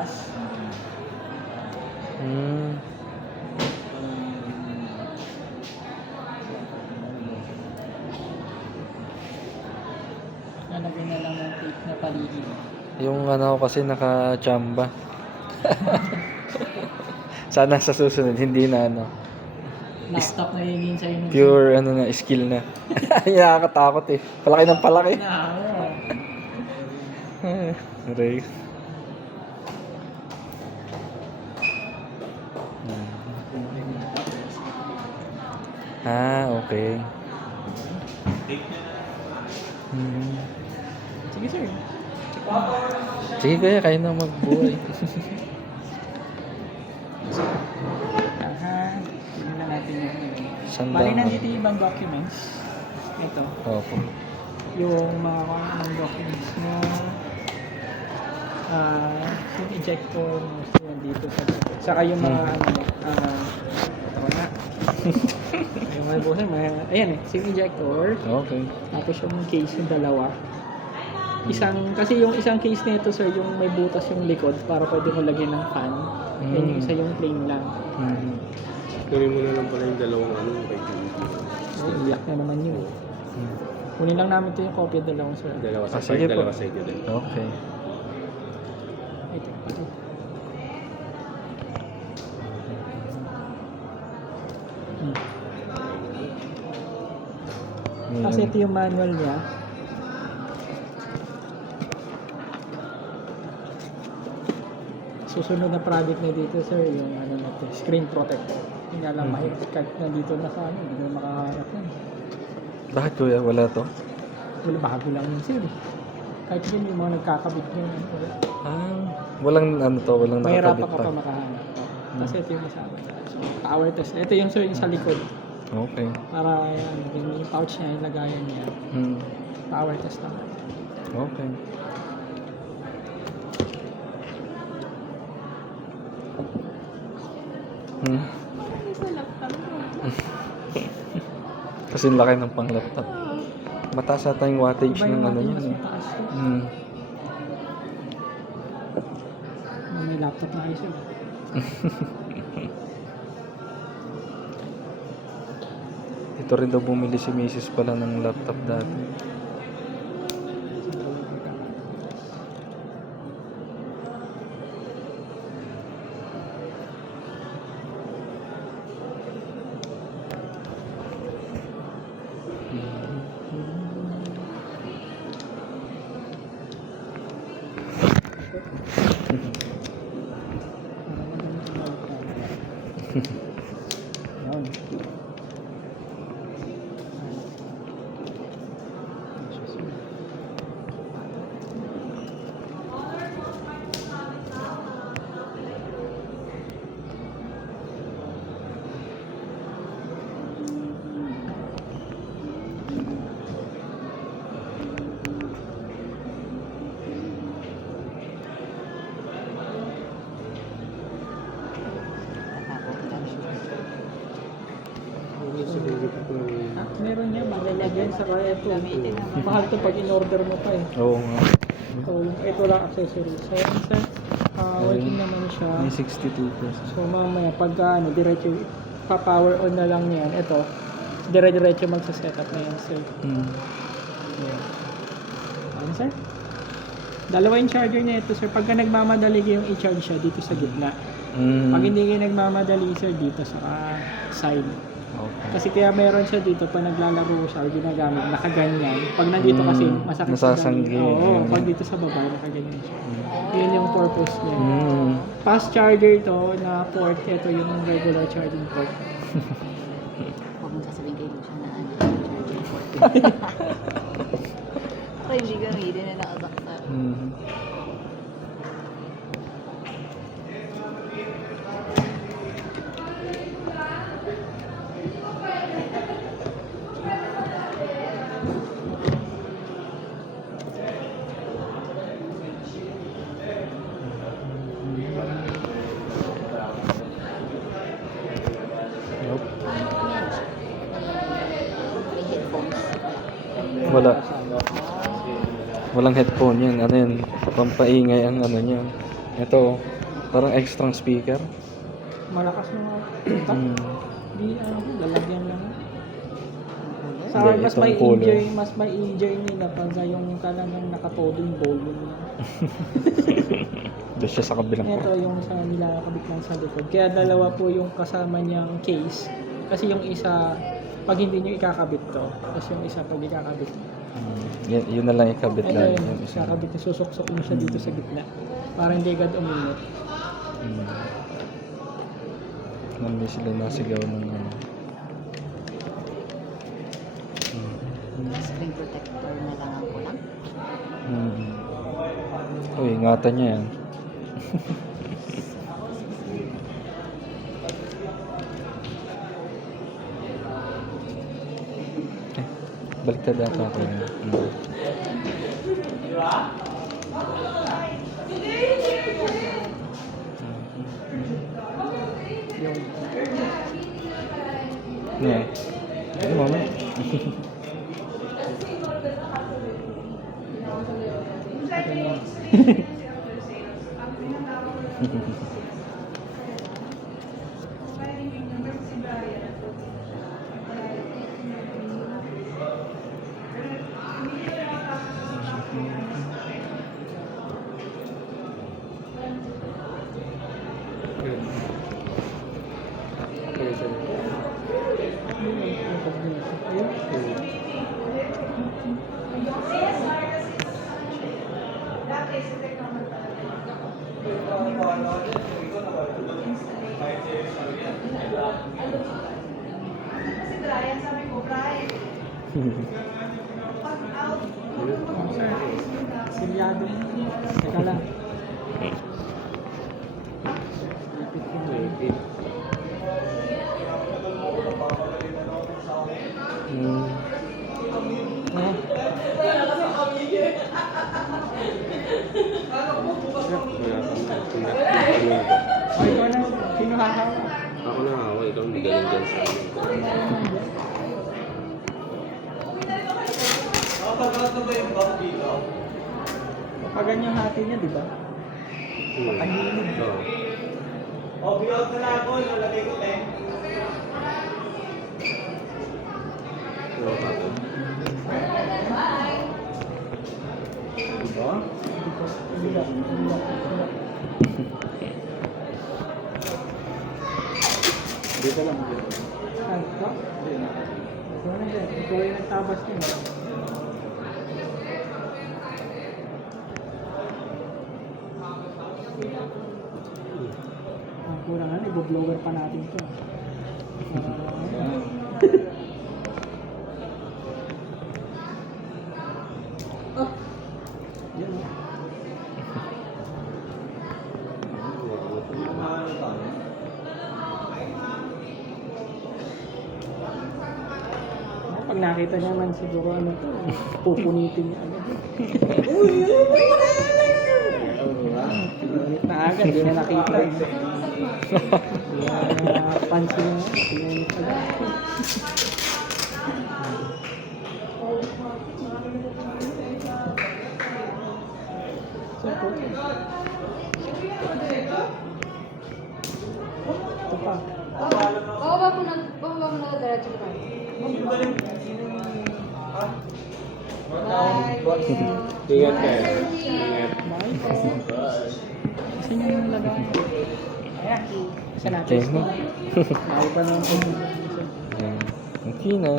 bukas. Hmm. Lalagyan na lang ng tape na paligid. Yung ano ko kasi naka-chamba. Sana sa susunod hindi na ano. Laptop na hingin sa'yo nung Pure ano na skill na. Nakakatakot eh. Palaki ng palaki. Aray. Okay. Sige sir. Sige kaya kayo na magbuhay. Tignan na natin yung Sanda. bali nandito yung ibang documents. Ito. Opo. Yung mga ng documents na yung ejector yan dito sa saka yung mga ito na yung mga buhay ayan eh SIM ejector Okay. tapos yung case yung dalawa kasi yung isang case nito sir yung may butas yung likod para pwede mo lagyan ng fan then yung isa yung plain lang Kunin mo na lang pala yung dalawang ano kay iyak na naman yun kunin lang namin ito yung copy dalawang sir Dalawa sa sige side, po. dalawa side din. Okay. ito ito kasi ito yung manual niya susunod na product na dito sir yung ano na to, screen protector hindi alam ma-Skype na dito na sa ano hindi na makaharap yan Bakit kuya? Wala to? wala bago lang yun sir kahit yun yung mga nagkakabit nyo Walang ano to? Walang mahirapan nakakabit ka pa? pa makahanap kasi ito yung masama so power test ito yung sir yung sa likod Okay. para yung pouch niya yung lagayan niya power test naman Okay. Kasi laki ng pang laptop. Mataas ata yung wattage ng ano yun eh. may laptop na kayo sir Ito rin daw bumili si Mrs. pala ng laptop dati. Yun. Meron niya, malalagyan sa kaya ito. Mahal ito pag in-order mo pa eh. Oo nga. So, ito lang accessory. So, yung set, working naman siya. May 62 pesos. So, mamaya, pag diretso, pa-power on na lang yan. Ito, dire-diretso magsa-setup na yan, sir. Ayan. Ano, sir? Dalawa yung charger niya ito, sir. Pagka nagmamadali yung i-charge siya dito sa gitna. Pag hindi kayo nagmamadali, sir, dito sa side. Okay. Kasi kaya meron siya dito pag naglalaro siya, ginagamit, nakaganyan. Pag nandito kasi masakit sa Nasasanggi. Oo, pag dito sa baba, nakaganyan siya. Yun yung purpose niya. Mm. Fast charger to na port, ito yung regular charging port. Huwag mong sasabihin kay Lucia na ano, charger port. Ako hindi gamitin na nakasaktan. Nope. May headphones. Wala. Walang headphone yan. Ano yan? Pampaingay ang ano niya. Ito, parang extra speaker. Malakas na nga. Ito. Hmm. Di, lalagyan lang. Sa Hindi, mas itong may color. enjoy nila pag yung talagang nakatodo yung volume lang. Doon siya sa kabilang ko. Ito yung sa nilalakabit lang sa likod. Kaya dalawa po yung kasama niyang case. Kasi yung isa, pag hindi nyo ikakabit to, tapos yung isa pag ikakabit. Yun na lang ikabit Ito lang. yun, Yung isa. ikakabit na susuksok mo siya dito sa gitna. Para hindi agad uminit. Nandun sila nasigaw ng ano. Screen protector na lang ang kulang. Uy, ingatan niya yan. Baliktad data ako yun. Yung, Yeah. Ano mamaya? Okay, sir. Silyado. Teka lang. Ipit ko na. Wala kang tindak. O, ikaw na. Sino hahawak? Ako na ako, ikaw hindi galing dyan sa amin. Pag ganyan hati niya, di ba? Paghilig. Oo. Oo, pato. Diba? Dito lang. Saan? Ito? Ito na dyan. Ito yung nagtabas niya. Ang kurang ano, i-blower pa natin ito. Yan o. Pag nakita niya man siguro ano to, pupunitin niya agad. Pinunit na agad, di na nakita. Hindi na napansin niya, pinunit agad. So, ito pa. Bababa mo na diretso pa. Ingat kayo. Ingat. Kasi niya yung lagay. Ayan. Kasi natin. Okay, no? Mahal pa naman po. Okay na.